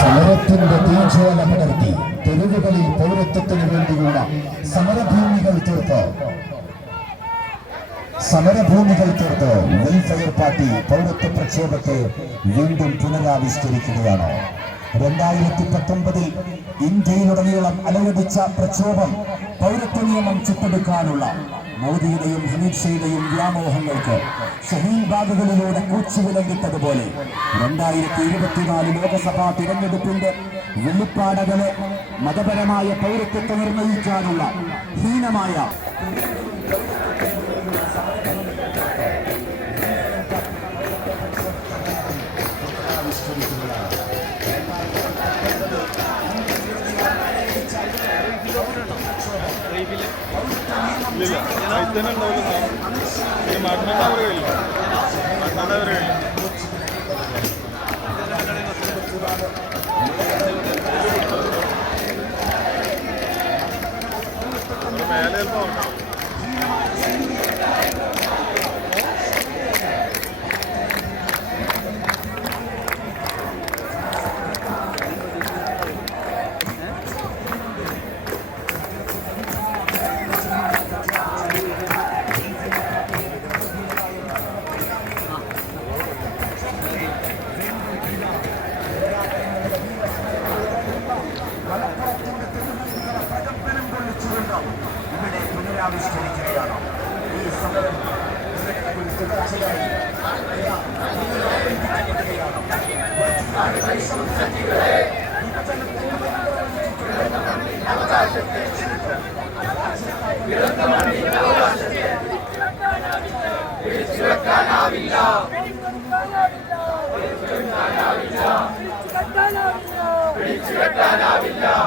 സമരത്തിന്റെ തീജ്വാല പടർത്തി തെരുവുകളിൽ പൗരത്വത്തിന് വേണ്ടിയുള്ള സമരഭൂമികൾ തീർത്ത് വെൽഫെയർ പാർട്ടി പൗരത്വ പ്രക്ഷോഭത്തെ വീണ്ടും പുനരാവിഷ്കരിക്കുകയാണ്. 2019 ഇന്ത്യയിലുടനീളം അലയടിച്ച പ്രക്ഷോഭം പൗരത്വ നിയമം ചുട്ടെടുക്കാനുള്ള മോദിയുടെയും ഹമീദ് ഷായുടെയും വ്യാമോഹങ്ങൾക്ക് ഷഹീൻ ബാഗുകളിലൂടെ കൂച്ചുവിലങ്ങിട്ടതുപോലെ 2024 ലോകസഭാ തിരഞ്ഞെടുപ്പിന്റെ വെളിപ്പാടകളെ മതപരമായ പൗരത്വത്തെ നിർണയിക്കാനുള്ള ഹീനമായ പുനരാവിഷ്കരിക്കുകയാണ്. ഈ സമരം പിടിച്ചുകെട്ടാനാവില്ല.